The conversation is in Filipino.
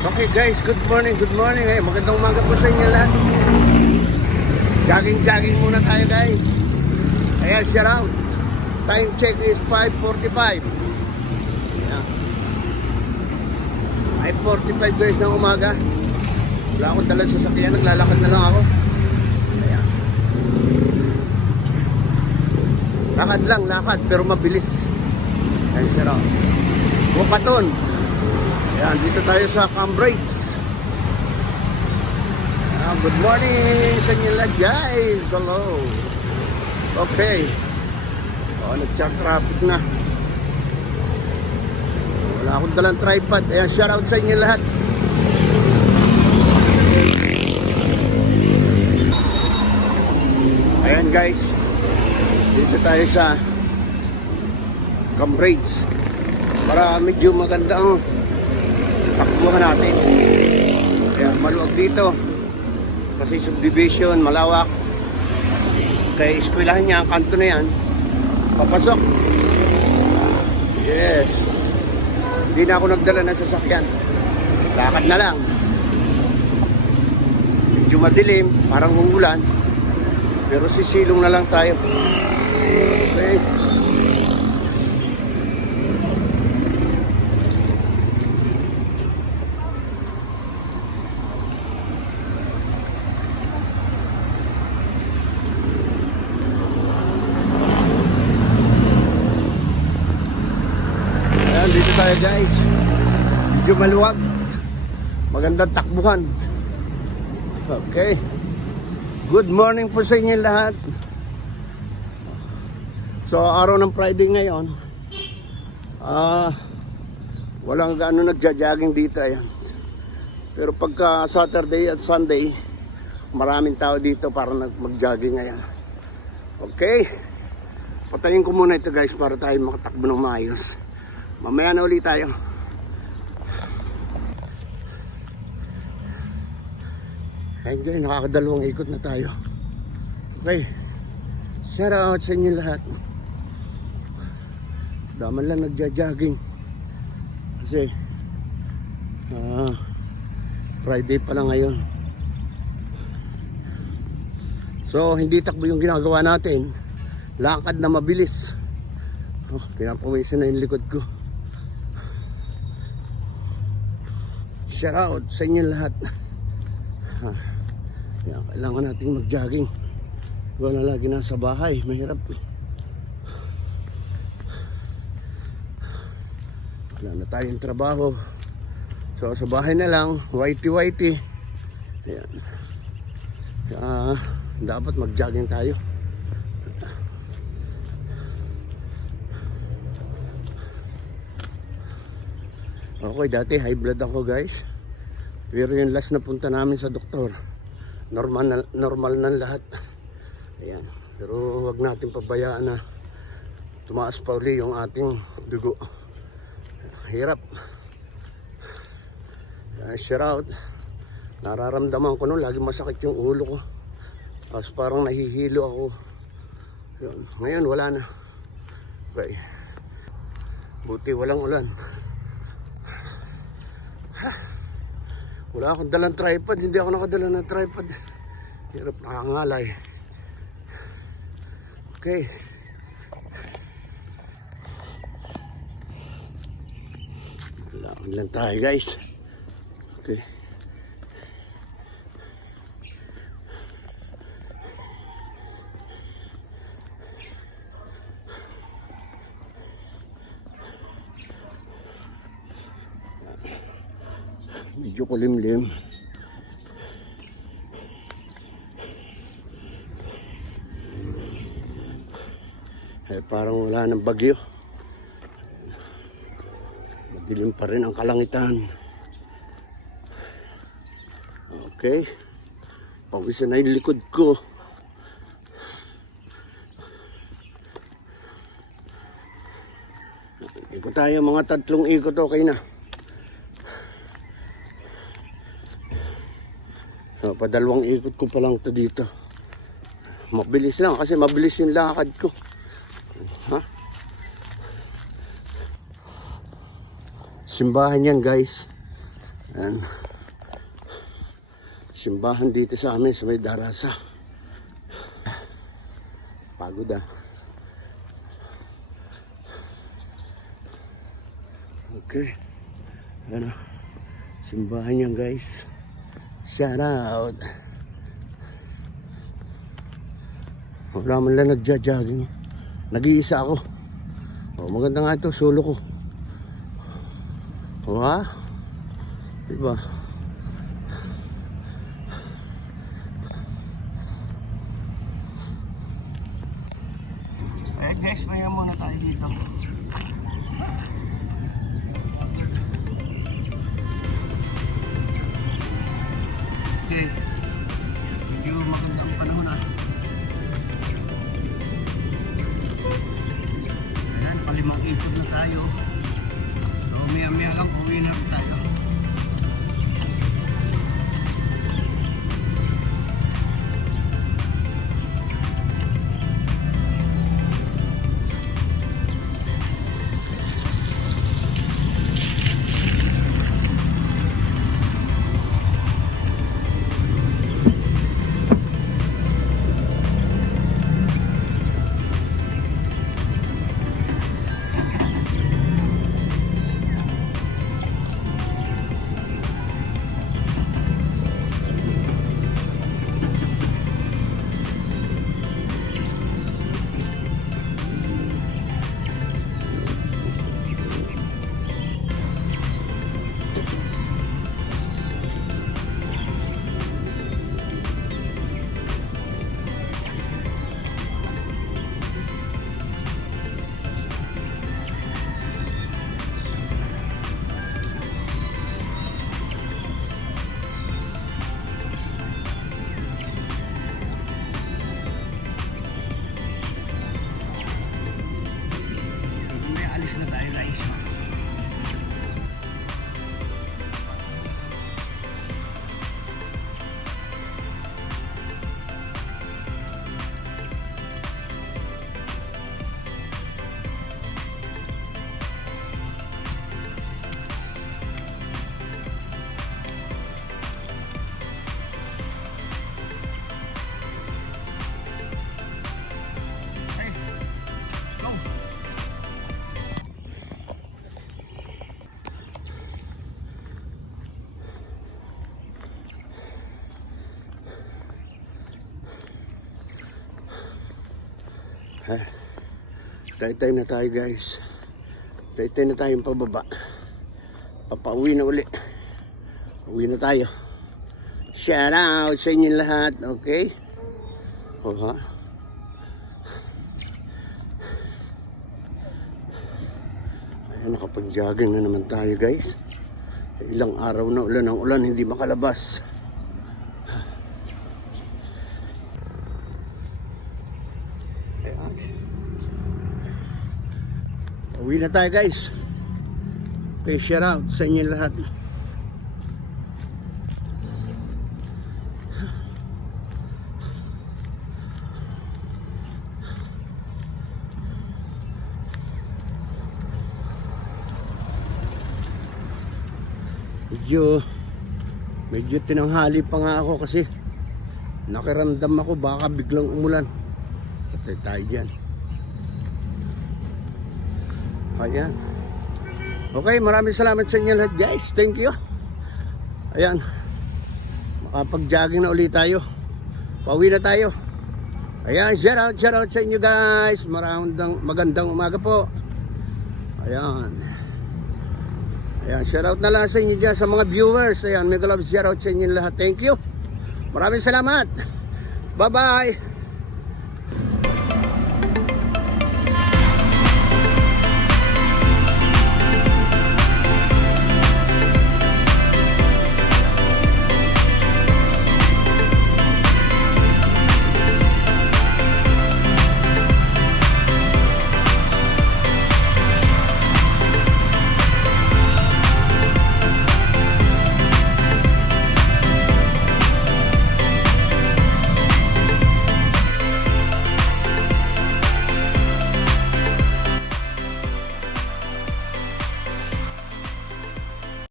Okay guys, good morning, good morning. Magandang umaga po sa inyo lahat. Jogging muna tayo guys. Ayan, shout out. Time check is 5:45. Ayan. 5:45 guys ng umaga. Wala akong dala sa sasakyan, naglalakad na lang ako. Ayan. Lakad pero mabilis. Ayan, shout out. Bukaton. Ayan, dito tayo sa Cambridge. Good morning sa inyo lahat guys. Hello. Okay. Nag-check traffic na. Wala akong dalang tripod. Ayan, shout out sa inyo lahat. Ayan guys. Dito tayo sa Cambridge. Para medyo maganda ang takbuhan natin. Kaya maluwag dito kasi subdivision, malawak. Kaya eskwelahan niya ang kanto na yan. Papasok. Yes. Hindi na ako nagdala ng sasakyan. Lakad na lang. Medyo madilim, parang umulan. Pero sisilong na lang tayo. Okay. Dito tayo guys. Medyo maluwag. Magandang takbuhan. Okay. Good morning po sa inyo lahat. So araw ng Friday ngayon. Walang gaano nagja-jogging dito. Ayan. Pero pagka Saturday at Sunday, maraming tao dito para mag-jogging ngayon. Okay. Patayin ko muna ito guys para tayo makatakbo ng maayos. Mamaya na ulit tayo. Ayun guys, nakakadalawang ikot na tayo. Okay. Shout out sa inyo lahat. Daman lang nagja-jogging. Kasi Friday pa lang ngayon. So hindi takbo yung ginagawa natin. Lakad na mabilis. Pinapawisan na yung likod ko. Shout out sa inyo lahat. Kailangan natin mag-jogging. Wala lagi nasa bahay. Mahirap. Wala na tayong trabaho. So sa bahay na lang. Whitey. Ayan. Dapat mag-jogging tayo. Okay, dati high blood ako guys. Pero yung last na punta namin sa doktor, normal na lahat. Ayan. Pero wag natin pabayaan na tumaas pa uli yung ating dugo. Hirap. Shout out. Nararamdaman ko noon, lagi masakit yung ulo ko. Tapos parang nahihilo ako. Yun. Ngayon wala na. Okay. Buti walang ulan. Wala akong dalang tripod. Hindi ako nakadala ng tripod. Hirap, nakangalay. Okay. Lakad lang tayo guys. Okay. Medyo kulimlim. Parang wala ng bagyo. Madilim pa rin ang kalangitan. Okay. Pawisan na yung likod ko. Ikot tayo mga 3 ikot, okay na. So, padalawang ikot ko pa lang ito dito. Mabilis lang kasi mabilis yung lakad ko. Ha? Simbahan yan guys. Ayan. Simbahan dito sa amin sa may Darasa. Pagod ah. Okay. Ano? Simbahan yan guys. Shout out. Wala man lang nagja-jogging. Nag-iisa ako. Oh, maganda nga ito, solo ko. Oh, ha? Diba? Eh guys, maya muna tayo dito. Okay. Medyo magandang panahon ah. Ayan, palimang ikot na tayo. So, maya lang uwi na tayo. Tay-tay na tayo guys. Tay-tay na tayong pababa. Papauwi na uli. Uwi na tayo. Shout out sa inyo lahat. Okay? O ha? Ayan, nakapag-jogging na naman tayo guys. Ilang araw na ulan ang ulan, hindi makalabas. Uwi na tayo guys. Okay, shout out sa inyo lahat. Medyo tinanghali pa nga ako kasi nakiramdam ako baka biglang umulan. Patay tayo dyan. Ayan. Okay, maraming salamat sa inyo lahat guys. Thank you. Ayan. Makapag-jogging na ulit tayo. Pauwi na tayo. Ayan, shout out sa inyo guys. Magandang umaga po. Ayan. Ayan, shout out na lang sa inyo dyan sa mga viewers. Ayan, mega love shout out sa inyo lahat. Thank you. Maraming salamat. Bye bye.